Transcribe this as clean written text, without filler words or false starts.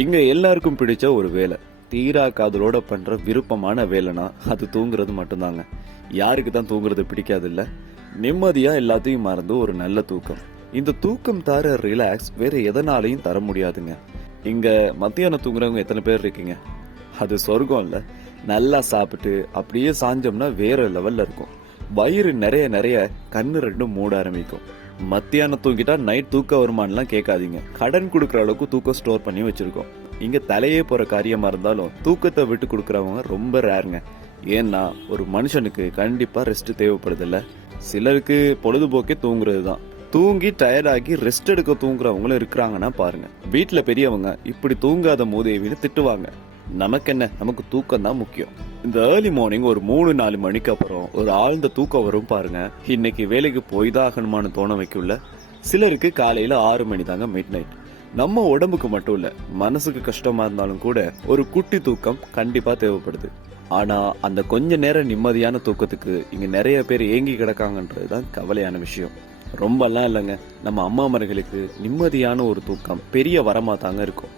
இங்க எல்லாருக்கும் பிடிச்ச ஒரு வேலை, தீரா காதலோட பண்ற விருப்பமான வேலைனா அது தூங்குறது மட்டும்தாங்க. யாருக்கு தான் தூங்குறது பிடிக்காது இல்ல? நிம்மதியா எல்லாத்தையும் மறந்து ஒரு நல்ல தூக்கம். இந்த தூக்கம் தர ரிலாக்ஸ் வேற எதனாலையும் தர முடியாதுங்க. இங்க மத்தியானம் தூங்குறவங்க எத்தனை பேர் இருக்கீங்க? அது சொர்க்கம் இல்ல. நல்லா சாப்பிட்டு அப்படியே சாஞ்சோம்னா வேற லெவல்ல இருக்கும். வயிறு நிறைய நிறைய கண்ணு ரெண்டும் மூட ஆரம்பிக்கும். மத்தியானம் தூங்கிட்டா நைட் தூக்கம் வருமானலாம் கேட்காதீங்க. கடன் கொடுக்கற அளவுக்கு தூக்கம் ஸ்டோர் பண்ணி வச்சிருக்கோம். இங்க தலையே போற காரியமா இருந்தாலும் தூக்கத்தை விட்டு கொடுக்கறவங்க ரொம்ப ரேருங்க. ஏன்னா ஒரு மனுஷனுக்கு கண்டிப்பா ரெஸ்ட் தேவைப்படுது இல்ல. சிலருக்கு பொழுதுபோக்கே தூங்குறது தான். தூங்கி டயர்டாகி ரெஸ்ட் எடுக்க தூங்குறவங்களும் இருக்கிறாங்கன்னா பாருங்க. வீட்டுல பெரியவங்க இப்படி தூங்காத மூதேவின்னு திட்டுவாங்க. நமக்கு என்ன, நமக்கு தூக்கம் தான் முக்கியம். இந்த ஏர்லி மார்னிங் ஒரு 3-4 மணிக்கு அப்புறம் ஒரு ஆழ்ந்த தூக்கம் வரும் பாருங்க. இன்னைக்கு வேலைக்கு போய் தான் ஆகணுமான்னு தோண வைக்கல. சிலருக்கு காலையில 6 மணி தாங்க மிட் நைட். நம்ம உடம்புக்கு மட்டும் இல்ல, மனசுக்கு கஷ்டமா இருந்தாலும் கூட ஒரு குட்டி தூக்கம் கண்டிப்பா தேவைப்படுது. ஆனா அந்த கொஞ்ச நேரம் நிம்மதியான தூக்கத்துக்கு இங்க நிறைய பேர் ஏங்கி கிடக்காங்கன்றதுதான் கவலையான விஷயம். ரொம்பலாம் இல்லைங்க, நம்ம அம்மா மர்களுக்கு நிம்மதியான ஒரு தூக்கம் பெரிய வரமா தாங்க இருக்கும்.